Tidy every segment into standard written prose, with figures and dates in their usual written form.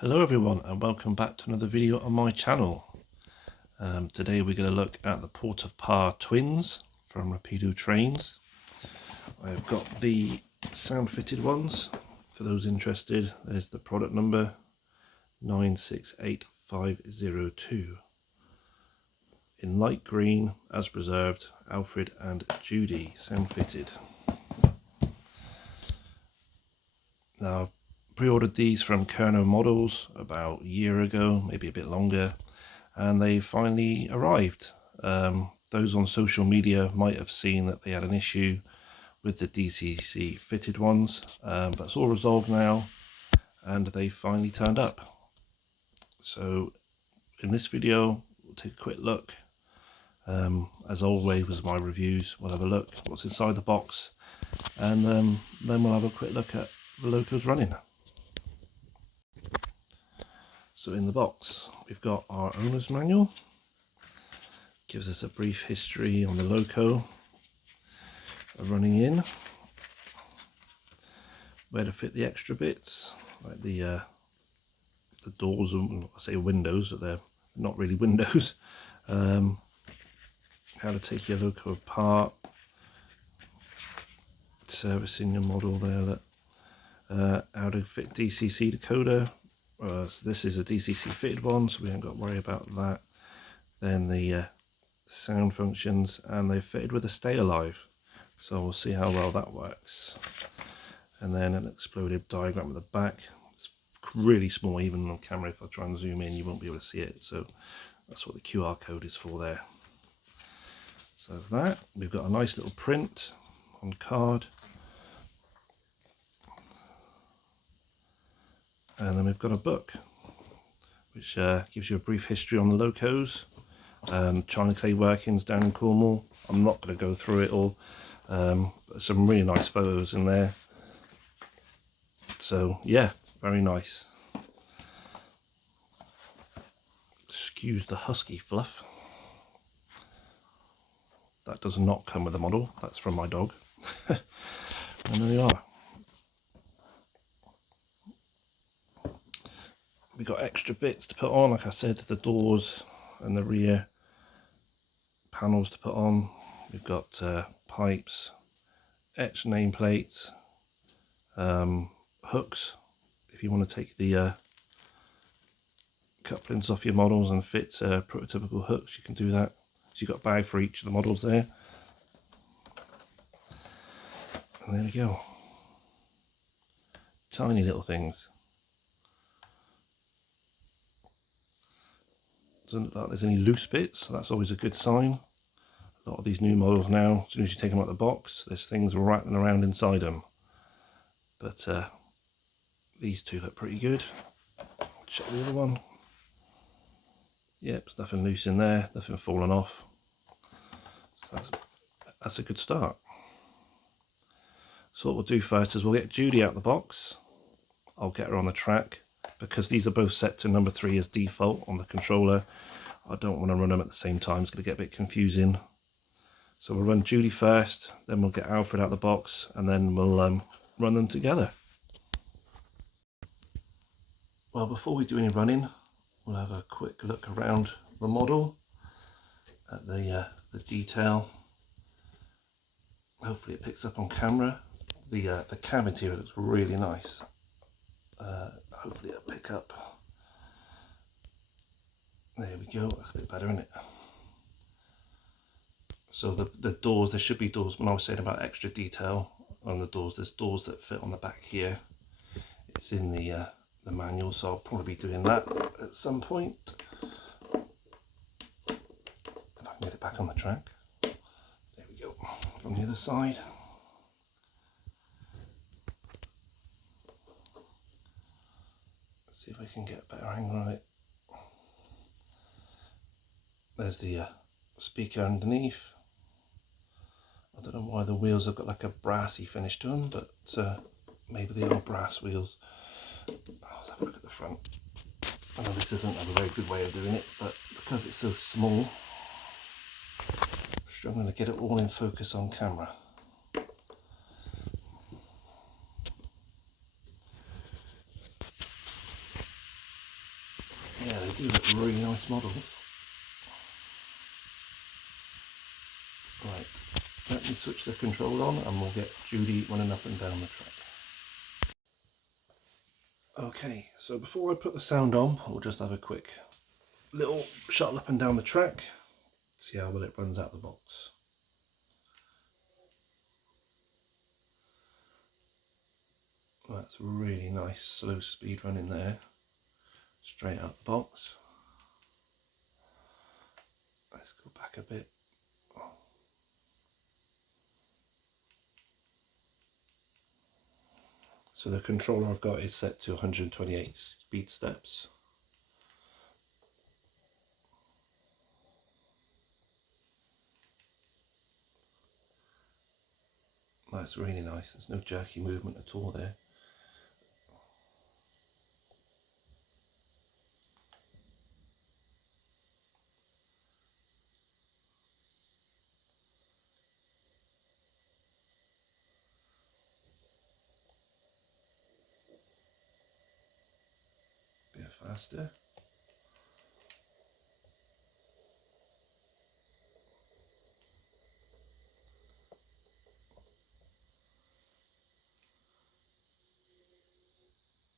Hello everyone and welcome back to another video on my channel. Today we're going to look at the Port of Par twins from Rapido Trains. I've got the sound fitted ones. For those interested, there's the product number 968502. In light green, as preserved, Alfred and Judy sound fitted. Now I've pre-ordered these from Kerno Models about a year ago, maybe a bit longer, and they finally arrived. Those on social media might have seen that they had an issue with the DCC fitted ones, but it's all resolved now and they finally turned up. So in this video we'll take a quick look. As always with my reviews, we'll have a look what's inside the box, and then we'll have a quick look at the locos running. So in the box we've got our owner's manual, gives us a brief history on the loco, running in, where to fit the extra bits like the doors, and I say windows, but they're not really windows. How to take your loco apart, servicing your model there, how to fit DCC decoder. So this is a DCC fitted one, so we haven't got to worry about that. Then the sound functions, and they're fitted with a stay alive, so we'll see how well that works. And then an exploded diagram at the back. It's really small, even on camera. If I try and zoom in, you won't be able to see it, so that's what the QR code is for there. So there's that. We've got a nice little print on card, and then we've got a book which gives you a brief history on the locos, China clay workings down in Cornwall. I'm not going to go through it all, but some really nice photos in there. So yeah, very nice. Excuse the husky fluff. That does not come with the model, that's from my dog. And there you are. We've got extra bits to put on, like I said, the doors and the rear panels to put on. We've got pipes, etched nameplates, hooks if you want to take the couplings off your models and fit prototypical hooks, you can do that. So you've got a bag for each of the models there. And there we go. Tiny little things. Doesn't look like there's any loose bits, so that's always a good sign. A lot of these new models now, as soon as you take them out of the box, there's things rattling around inside them. But these two look pretty good. Check the other one. Yep, there's nothing loose in there, nothing falling off. So that's a good start. So what we'll do first is we'll get Judy out of the box. I'll get her on the track, because these are both set to number 3 as default on the controller. I don't want to run them at the same time, it's going to get a bit confusing. So we'll run Judy first, then we'll get Alfred out of the box, and then we'll run them together. Well, before we do any running, we'll have a quick look around the model at the detail. Hopefully it picks up on camera. The cab interior looks really nice. Hopefully it'll pick up. There we go, that's a bit better, isn't it? So the doors, there should be doors. When I was saying about extra detail on the doors, there's doors that fit on the back here. It's in the manual, so I'll probably be doing that at some point. If I can get it back on the track. There we go, from the other side. Let's see if we can get a better angle on it. There's the speaker underneath. I don't know why the wheels have got like a brassy finish to them, but maybe they are brass wheels. Let's have a look at the front. I know this isn't a very good way of doing it, but because it's so small, I'm struggling to get it all in focus on camera. Yeah, they do look really nice models. Right, let me switch the control on and we'll get Judy running up and down the track. Okay, so before I put the sound on, we'll just have a quick little shuttle up and down the track, see how well it runs out the box. That's really nice slow speed running there, straight out the box. Let's go back a bit. So the controller I've got is set to 128 speed steps. That's really nice, there's no jerky movement at all there. Bit faster.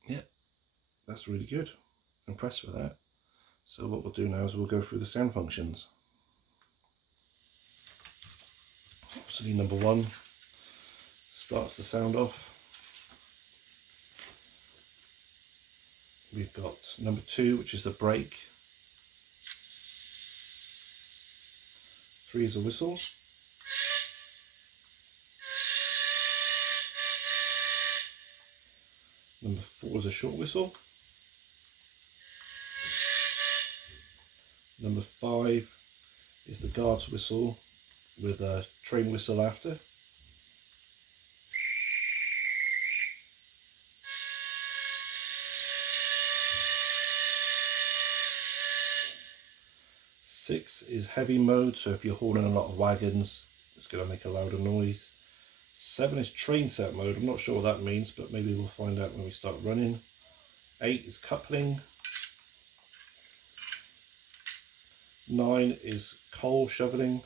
Yeah, that's really good. Impressed with that. So what we'll do now is we'll go through the sound functions. Obviously number one starts the sound off. We've got number two, which is the brake. Three is a whistle. Number four is a short whistle. Number five is the guard's whistle with a train whistle after. Six is heavy mode, so if you're hauling a lot of wagons, it's going to make a louder noise. Seven is train set mode. I'm not sure what that means, but maybe we'll find out when we start running. Eight is coupling. 9 is coal shoveling.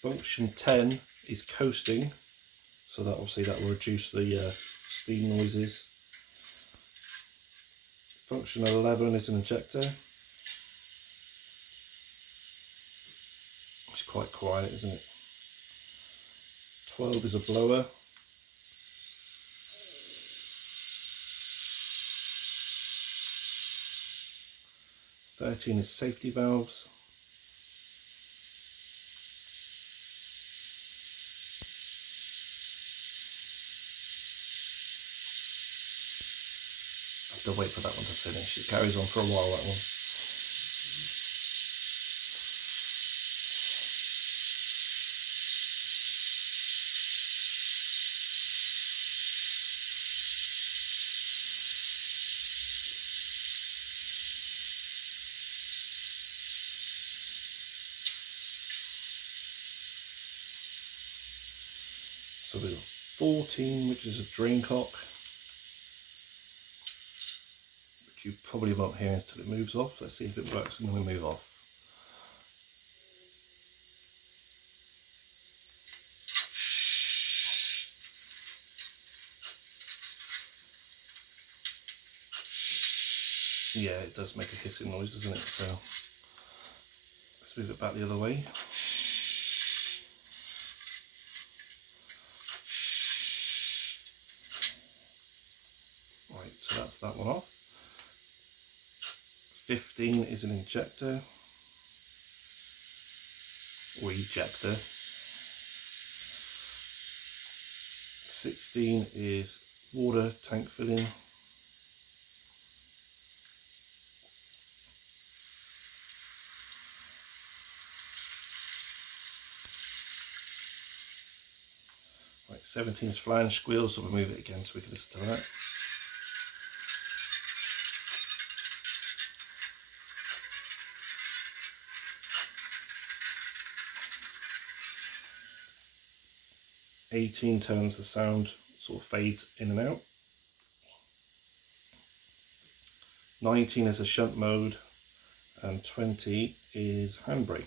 Function 10 is coasting, so that obviously that will reduce the steam noises. Function 11 is an injector. It's quite quiet, isn't it? 12 is a blower. 13 is safety valves. 'I have to wait for that one to finish. It carries on for a while, that one. So we've got 14, which is a drain cock, which you probably won't hear until it moves off. Let's see if it works and then we move off. Yeah, it does make a hissing noise, doesn't it? So let's move it back the other way. Right, so that's that one off. 15 is an injector or ejector. 16 is water tank filling. Right, 17 is flange squeal, so we'll move it again so we can listen to that. 18 turns the sound, sort of fades in and out. 19 is a shunt mode, and 20 is handbrake.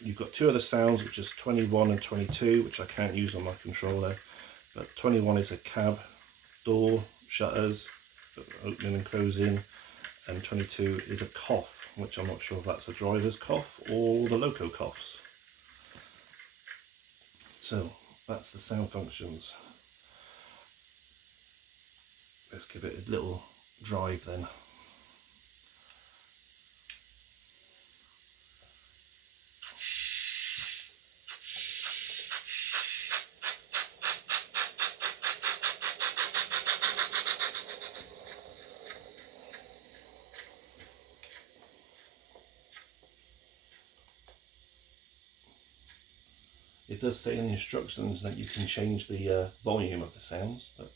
You've got two other sounds, which is 21 and 22, which I can't use on my controller, but 21 is a cab door shutters opening and closing, and 22 is a cough, which I'm not sure if that's a driver's cough or the loco coughs. So that's the sound functions. Let's give it a little drive then. It does say in the instructions that you can change the volume of the sounds, but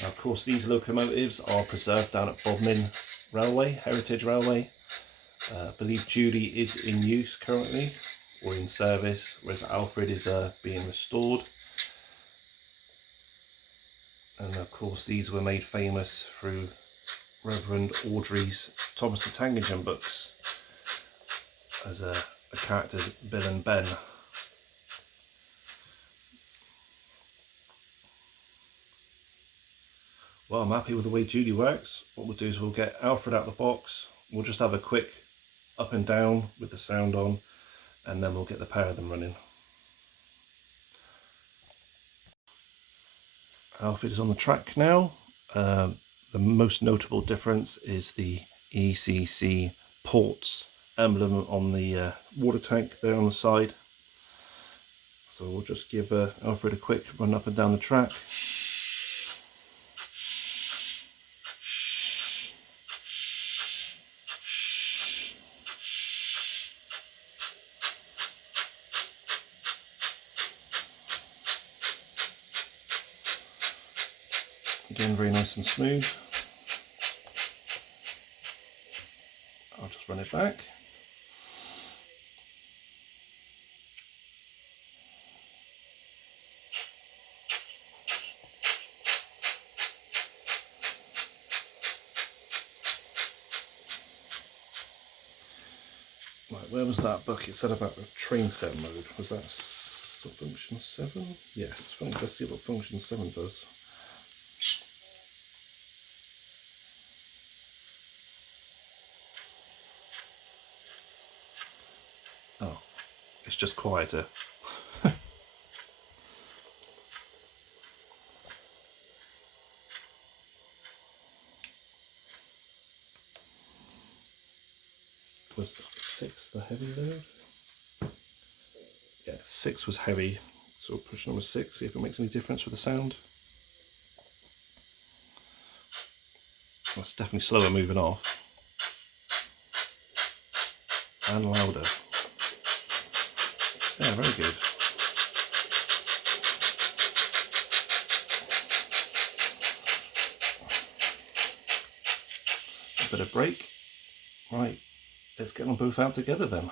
now, of course, these locomotives are preserved down at Bodmin Railway, Heritage Railway. I believe Judy is in use currently, or in service, whereas Alfred is being restored. And of course, these were made famous through Reverend Audrey's Thomas the Tank Engine books as a character, Bill and Ben. Well, I'm happy with the way Judy works. What we'll do is we'll get Alfred out of the box. We'll just have a quick up and down with the sound on, and then we'll get the pair of them running. Alfred is on the track now. The most notable difference is the ECC ports emblem on the water tank there on the side. So we'll just give Alfred a quick run up and down the track. Again, very nice and smooth. I'll just run it back. Right, where was that book? It said about the train set mode. Was that function 7? Yes, let's see what function 7 does. Oh, it's just quieter. Was 6 the heavy load? Yeah, 6 was heavy. So we'll push number 6, see if it makes any difference with the sound. Well, it's definitely slower moving off. And louder. Yeah, very good. A bit of brake. Right, let's get them both out together then.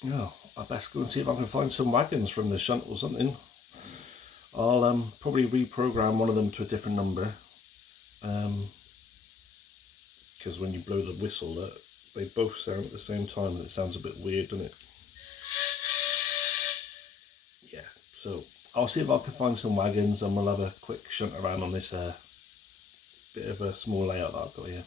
Yeah, I best go and see if I can find some wagons from the shunt or something. I'll probably reprogram one of them to a different number, because when you blow the whistle, they both sound at the same time, and it sounds a bit weird, doesn't it? Yeah, so I'll see if I can find some wagons, and we'll have a quick shunt around on this bit of a small layout that I've got here.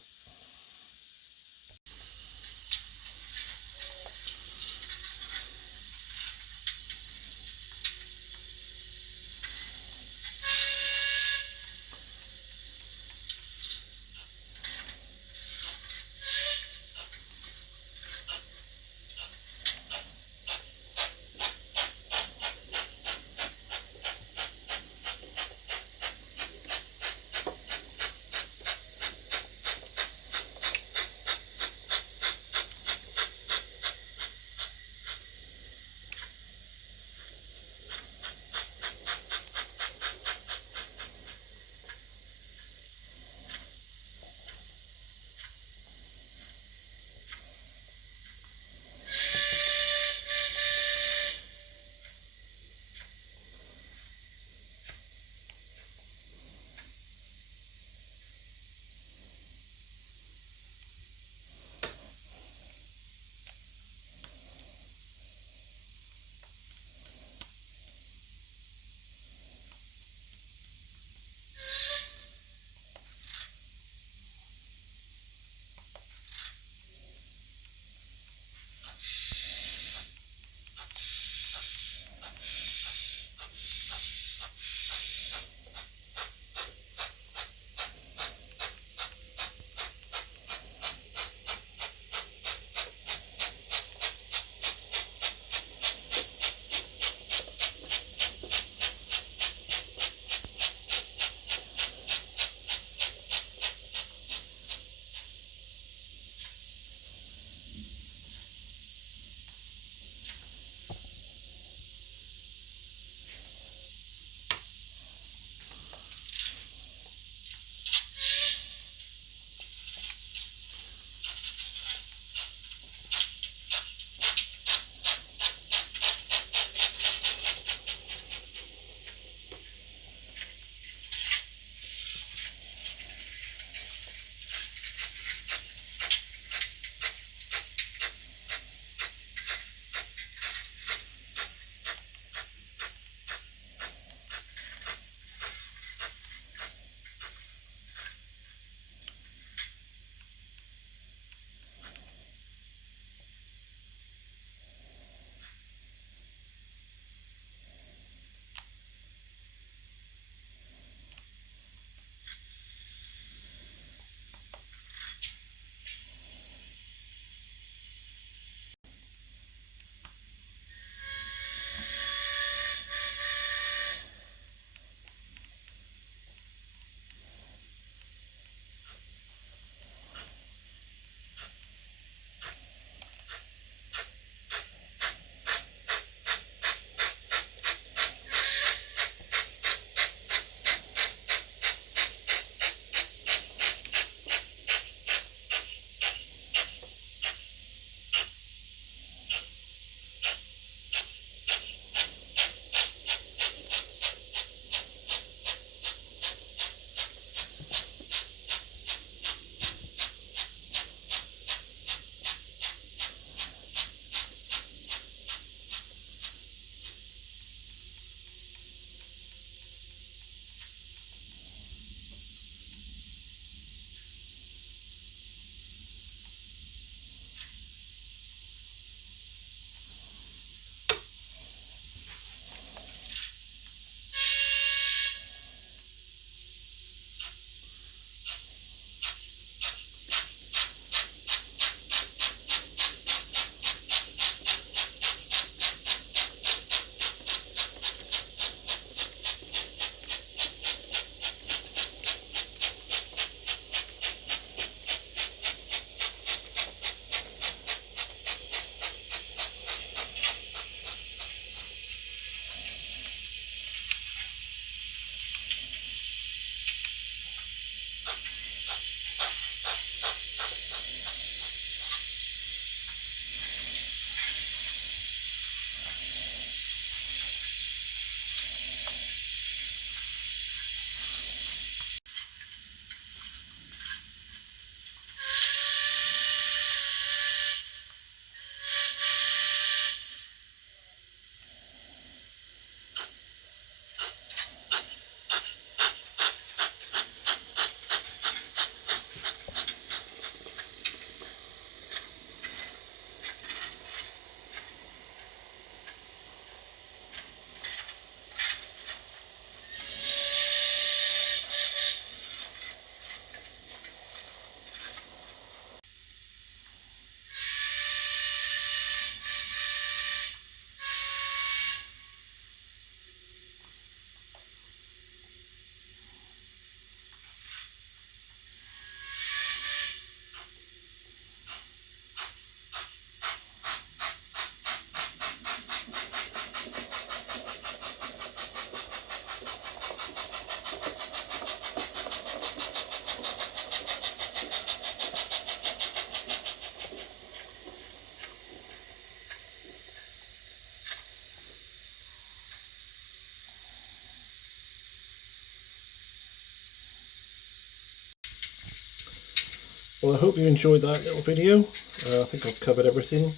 Well, I hope you enjoyed that little video. I think I've covered everything.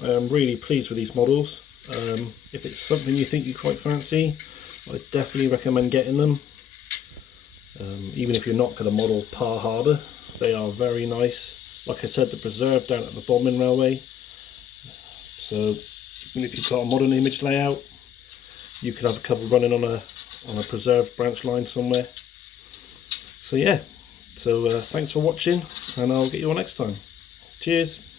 I am really pleased with these models. If it's something you think you quite fancy, I definitely recommend getting them. Even if you're not going to model Par Harbour, they are very nice. Like I said, they're preserved down at the Bodmin Railway. So even if you've got a modern image layout, you could have a couple running on a preserved branch line somewhere. So yeah, so thanks for watching, and I'll get you on next time. Cheers.